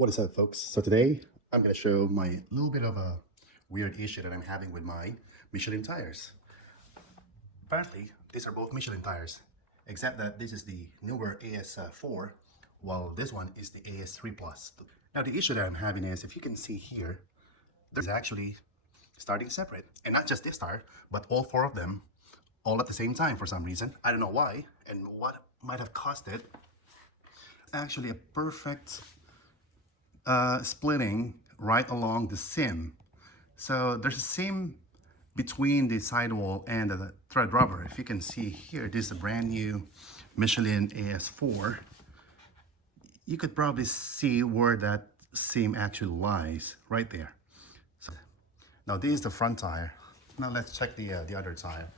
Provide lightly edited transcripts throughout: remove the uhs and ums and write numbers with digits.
What is up, folks? So today I'm going to show my little bit of a weird issue that I'm having with my Michelin tires. Apparently, these are both Michelin tires, except that this is the newer AS4, while this one is the AS3 Plus. Now, the issue that I'm having is, if you can see here, there's actually starting separate. And not just this tire, but all four of them all at the same time for some reason. I don't know why, and what might have caused it. Actually, a perfect splitting right along the seam. So there's a seam between the sidewall and the thread rubber. If you can see here, this is a brand new Michelin AS4. You could probably see where that seam actually lies, right there. So, now this is the front tire. Now let's check the other tire.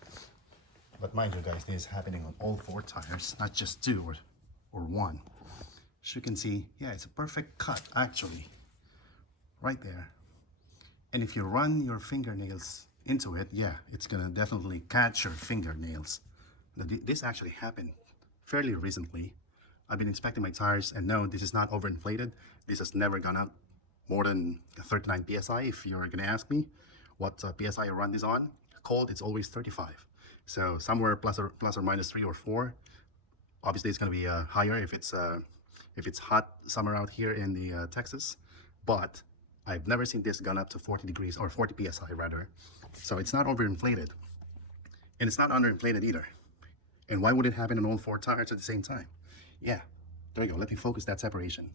But mind you guys, this is happening on all four tires, not just two or one. As you can see, yeah, it's a perfect cut actually, right there. And if you run your fingernails into it, yeah, it's gonna definitely catch your fingernails. This actually happened fairly recently. I've been inspecting my tires, and no, this is not overinflated. This has never gone up more than 39 psi. If you're gonna ask me what psi I run this on, cold, it's always 35. So somewhere plus or minus 3 or 4. Obviously, it's gonna be higher if it's hot summer out here in the Texas, but I've never seen this gone up to 40 degrees or 40 psi rather. So it's not overinflated, and it's not underinflated either. And why would it happen on all four tires at the same time? Yeah, there we go. Let me focus that separation.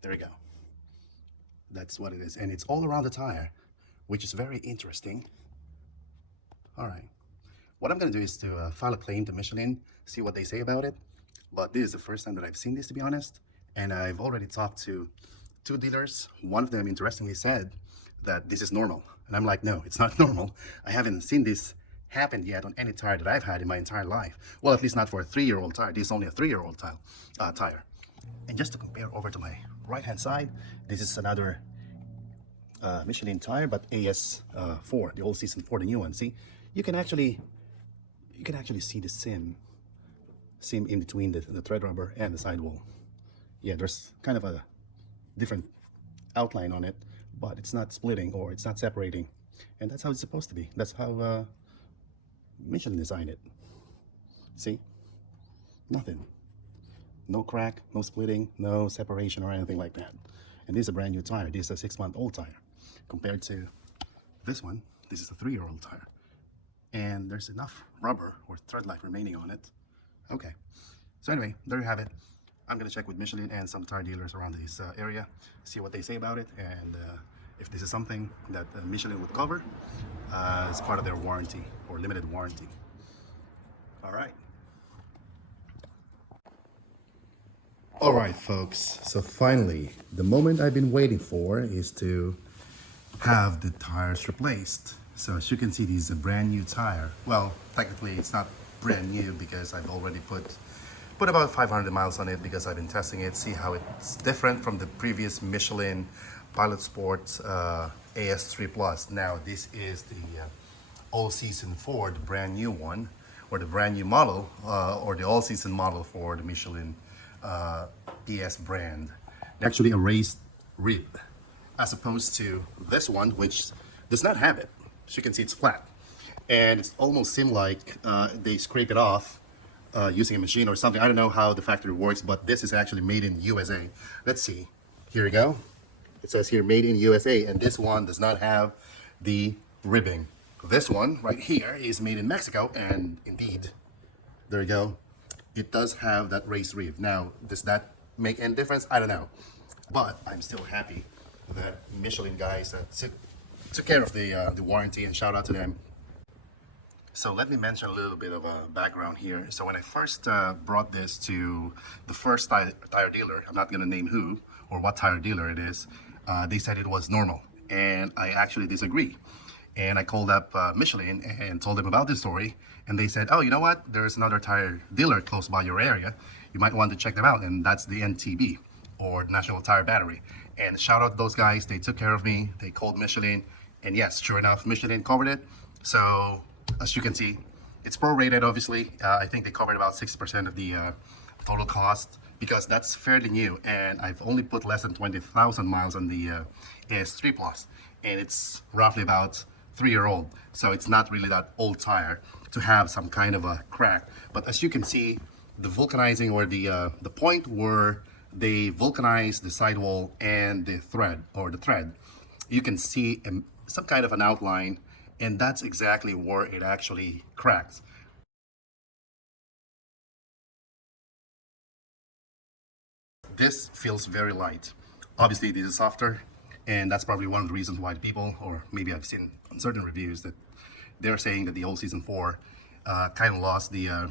There we go. That's what it is, and it's all around the tire, which is very interesting. All right, what I'm gonna do is to file a claim to Michelin, see what they say about it. But this is the first time that I've seen this, to be honest. And I've already talked to two dealers. One of them interestingly said that this is normal. And I'm like, no, it's not normal. I haven't seen this happen yet on any tire that I've had in my entire life. Well, at least not for a 3-year-old tire. This is only a 3-year-old tire. And just to compare over to my right-hand side, this is another Michelin tire, but AS4, the old season 4, the new one. See, you can actually see the seam in between the thread rubber and the sidewall. Yeah, there's kind of a different outline on it, but it's not splitting or it's not separating, and that's how it's supposed to be. That's how Michelin designed it. See, nothing, no crack, no splitting, no separation or anything like that. And this is a brand new tire. This is a 6-month-old tire compared to this one. This is a 3-year-old tire, and there's enough rubber or thread life remaining on it. Okay, so anyway, there you have it. I'm gonna check with Michelin and some tire dealers around this area, see what they say about it, and if this is something that Michelin would cover as part of their warranty or limited warranty. All right. All right, folks. So finally, the moment I've been waiting for is to have the tires replaced. So as you can see, this is a brand new tire. Well, technically it's not brand new because I've already put about 500 miles on it because I've been testing it, see how it's different from the previous Michelin Pilot Sport AS3 Plus. Now this is the all season 4, the brand new one, or the brand new model, or the all season model for the Michelin PS brand. Actually a raised rib, as opposed to this one, which does not have it. As you can see, it's flat. And it almost seemed like they scrape it off using a machine or something. I don't know how the factory works, but this is actually made in USA. Let's see. Here we go. It says here made in USA, and this one does not have the ribbing. This one right here is made in Mexico, and indeed, there you go. It does have that raised rib. Now, does that make any difference? I don't know. But I'm still happy that Michelin guys took care of the warranty, and shout out to them. So let me mention a little bit of a background here. So when I first brought this to the first tire dealer, I'm not going to name who or what tire dealer it is, they said it was normal, and I actually disagree. And I called up Michelin and told them about this story, and they said, oh, you know what, there's another tire dealer close by your area, you might want to check them out, and that's the NTB, or National Tire Battery. And shout out to those guys, they took care of me, they called Michelin, and yes, sure enough, Michelin covered it. So as you can see, it's prorated, obviously. I think they covered about 60% of the total cost. because that's fairly new, and I've only put less than 20,000 miles on the AS3 Plus, and it's roughly about 3-year old, so it's not really that old tire to have some kind of a crack. But as you can see, the vulcanizing, or the point where they vulcanize the sidewall and the thread, you can see some kind of an outline, and that's exactly where it actually cracks. This feels very light. Obviously, this is softer, and that's probably one of the reasons why people, or maybe I've seen on certain reviews, that they're saying that the old Season 4 kind of lost the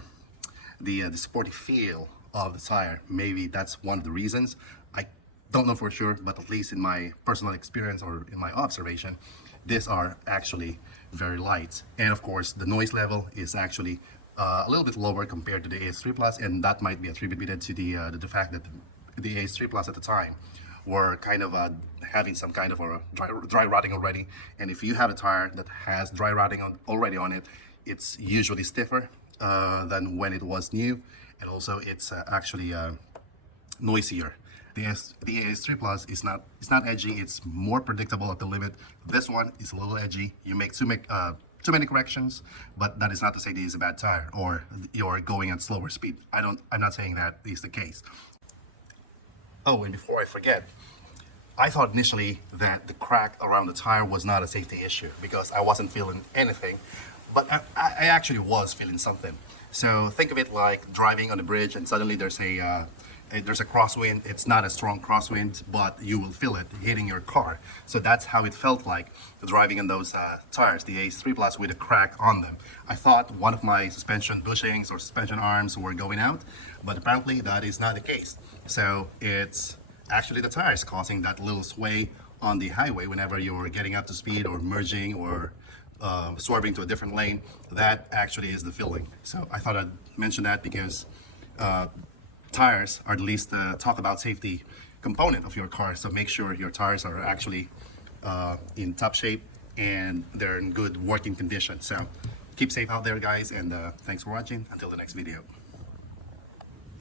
sporty feel of the tire. Maybe that's one of the reasons. I don't know for sure, but at least in my personal experience or in my observation, these are actually very light. And of course, the noise level is actually a little bit lower compared to the AS3 Plus, and that might be attributed to the fact that the AS3 Plus at the time were kind of having some kind of a dry rotting already. And if you have a tire that has dry rotting already on it, it's usually stiffer than when it was new, and also it's actually noisier. The AS3 Plus is not edgy. It's more predictable at the limit. This one is a little edgy. You make too many corrections, but that is not to say this is a bad tire or you're going at slower speed. I'm not saying that is the case. Oh, and before I forget, I thought initially that the crack around the tire was not a safety issue because I wasn't feeling anything, but I actually was feeling something. So think of it like driving on a bridge and suddenly there's a crosswind. It's not a strong crosswind, but you will feel it hitting your car. So that's how it felt like driving in those tires, the AS3 Plus with a crack on them. I thought one of my suspension bushings or suspension arms were going out, but apparently that is not the case. So it's actually the tires causing that little sway on the highway whenever you're getting up to speed or merging or swerving to a different lane. That actually is the feeling. So I thought I'd mention that because tires are the least talk about safety component of your car. So make sure your tires are actually in top shape and they're in good working condition. So keep safe out there, guys, and thanks for watching. Until the next video.